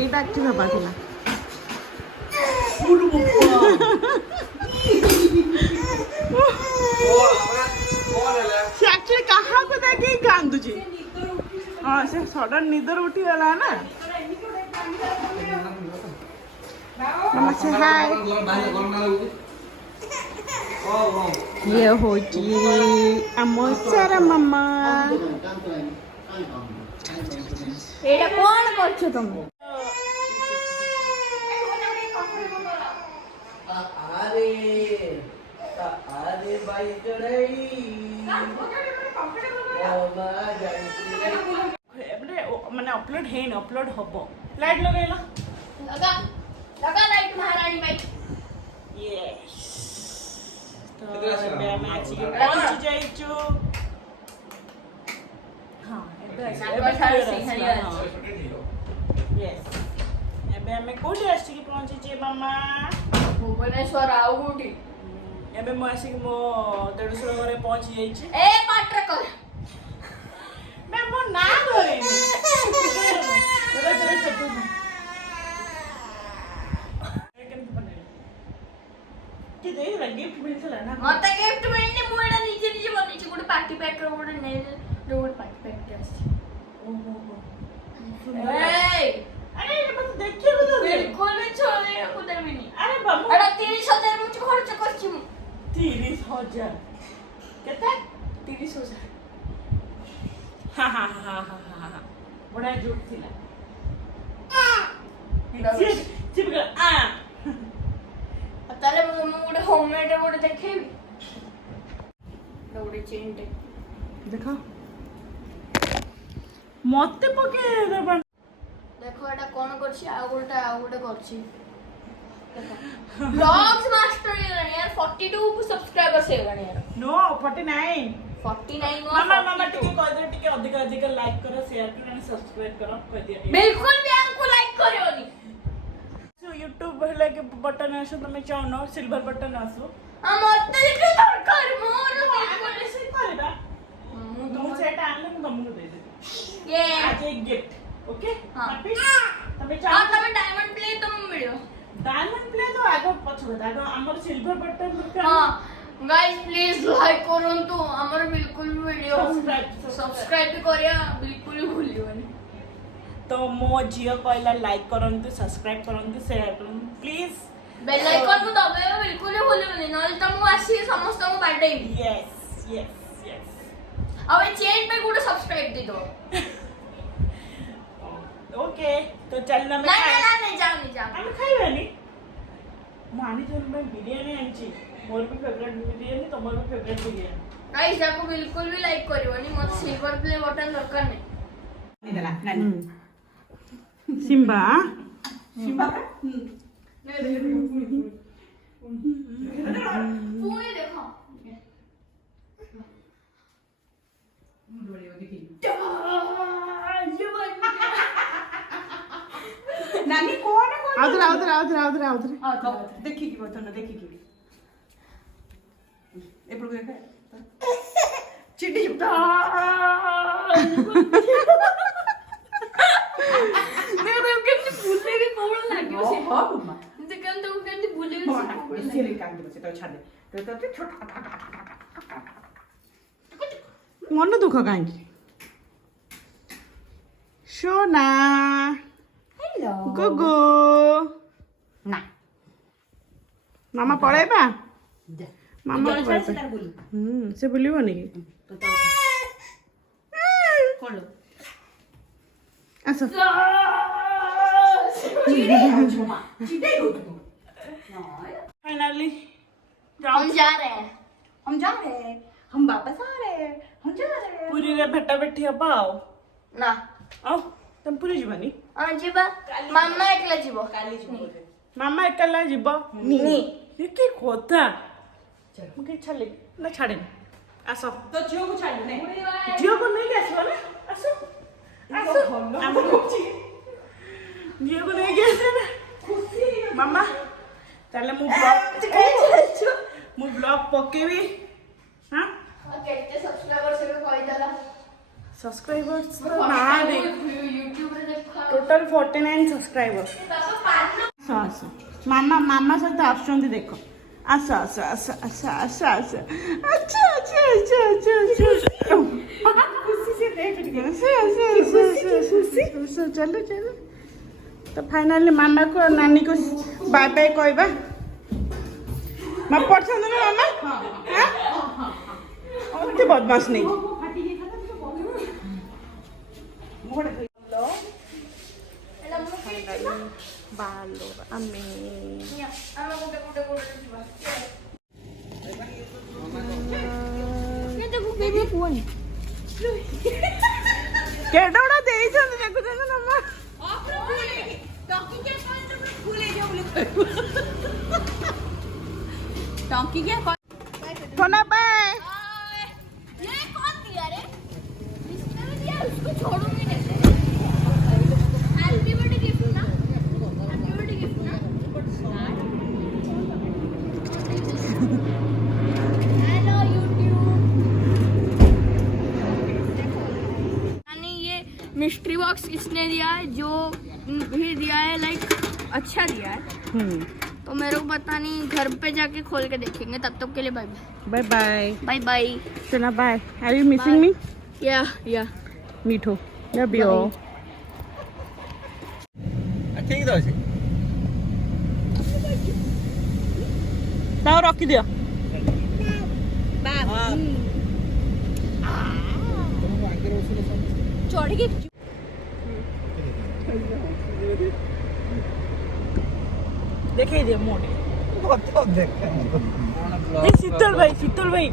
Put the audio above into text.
এইটা একচুয়ালি হবার ଥିଲା ସେ ଆକ୍ଚୁଆଲି କାହାକୁ ଦେଖିକି କାନ୍ଦୁଛି ହଁ ସେ ସଡନ ନିଦରୁ ଉଠିଗଲା ନା ନମସ୍ତେ ହାय ଇଏ ହଉଛି ଆମ ସାରା ମାମା ଏଇଟା କଣ କରୁଛ ତମେ अरे भाई चढ़ाई ମାନେ ଅପଲୋଡ ହେଇନି ଅପଲୋଡ ହବ ଲାଇଟ୍ ଲଗେଇଲା ଲଗା ଲଗା ଲାଇଟ୍ ମହାରାଣୀ ଭାଇ ୟେସ୍ ତ ଏବେ ଆମେ ଆସିକି ପହଞ୍ଚି ଯାଇଛୁ ହଁ ଏବେ ୟେସ୍ ଏବେ ଆମେ କୋଉଠି ଆସିକି ପହଞ୍ଚିଛେ ମାମା ଭୁବନେଶ୍ୱର ଆଉ କୋଉଠି ଏବେ ମୁଁ ଆସିକି ମୋ ଦେଢ଼ଶୁର ଘରେ ପହଞ୍ଚି ଯାଇଛି ଏ ପାଟ୍ର କର मैं वो ना धरेनी कि दे रे गिफ्ट मिलथला ना मते गिफ्ट मिलनी मु एडा निजे निजे बनिछि गुड पार्टी पैक रो गुड नै रोड पार्टी पैक करछि ओहो ए अरे बस देखिए बता दे बिल्कुल भी छोड़े को देबिनी अरे बाबू एडा 30,000 मु खर्च करछि मु 30,000 केते 30,000 हा हा हा हा हा बड़ा जोक थिला चिप आ ताले मु गुड होममेड गुड देखेबी गुड चेनटे देखो मते पके देबा देखो एटा कोन करछि आ गुड करछि देखो ब्लॉग्स मास्टर यार 42 सब्सक्राइबर्स हे यार नो 49 49 मामा मामा टिके कह दे टिके अधिक अधिक लाइक करो शेयर करो और सब्सक्राइब करो कह दिया बिल्कुल भी हमको लाइक करियोनी सो YouTube हेला के बटन आसो तुम चाहनो सिल्वर बटन आसो मते के दरकार मोर बिल्कुल ऐसे करबा तुम सेट आनले मैं तुमको दे दे ये आज एक गिफ्ट ओके हां हैप्पी तमे हां चाहो तमे डायमंड प्ले तुम मिलियो डायमंड प्ले तो आगो पछो आगो हमर सिल्वर बटन दरकार हां गाइस प्लीज लाइक करंतु हमर बिल्कुल भी वीडियो सब्सक्राइब भी करिया बिल्कुल भी भूलियोनी तो मो जियो कहला लाइक करंतु सब्सक्राइब करंतु शेयर करंतु प्लीज बेल आइकन को दबे बिल्कुल भी भूलियोनी नल त मु आसी समस्त को बाटे यस यस यस अब चैन पे गुड सब्सक्राइब दे दो ओके तो चलना मैं नहीं जाओ हम खाइबानी मानी जोन में बिरयानी आंची मोर भी फेवरेट बिरयानी तमर भी फेवरेट बिरयानी गाइस जाको बिल्कुल भी लाइक करियोनी मत सिल्वर प्ले बटन दरकार नहीं देला नानी सिम्बा सिम्बा पूरी देखो नानी कोन आउदरे देखि की बतन देखि की एपड़ को देखा चिट्टी चिपटा मैं केमती भूले भी कोन लागियो से हां मम्मा जे केमती भूले भी से ले कांद बसे तो छाड़ दे तो छोटा मन दुख काई सोना हेलो गुगु ना मामा पळेबा जा मामा से तार बोली से बोलिबोनी कि तो कोन लो आसो चिटे हो तू फाइनली हम जा रहे हैं हम जा रहे हैं हम वापस आ रहे हैं हम जा रहे हैं पूरी रे भेटा भेटी हबा ना आओ तुम पूरी जीवानी हां जीबा मामा एकला जीवो काली जी मामा एकला जीबो नी ये की कोता मुके छले ना छाड़े आसो तो जियो को छाड़ दे झियो को नहीं आसो ना आसो आसो हम खुशी झियो को नहीं गेसे ना खुशी मामा ताले मु ब्लॉग पकेबी हां केते सब्सक्राइबर से कोई दला सब्सक्राइबर्स ना दे YouTube रे देखा टोटल 49 सब्सक्राइबर मामा सहित आसुचंदी देख आस आस आस आस आस आस अच्छा अच्छा अच्छा अच्छा अच्छा खुशी से देख चलो चलो तो फाइनली मामा को नानी को बाय बाय कहबा मैं पसंद ना मामा और तो बदमाश नहीं बालो आमे केडा देइछन देखुछन मामा टॉकी के फोना बाय ये कौन दिया रे? जिसने भी दिया उसको छोड़ूंगी कैसे? हैप्पी बर्थडे गिफ्ट ना? हैप्पी बर्थडे गिफ्ट ना? Hello YouTube. यानी ये मिस्ट्री बॉक्स किसने दिया है? जो भी दिया है लाइक अच्छा दिया है। तो मेरे को पता नहीं, घर पे जाके खोल के देखेंगे। तब तक के लिए bye bye bye bye bye. सुना bye are you missing me या मीठो लव यू ठीक तो अछि ताऊ रखी दियो चढ़ के देखे दे मोटे बहुत देख शीतल भाई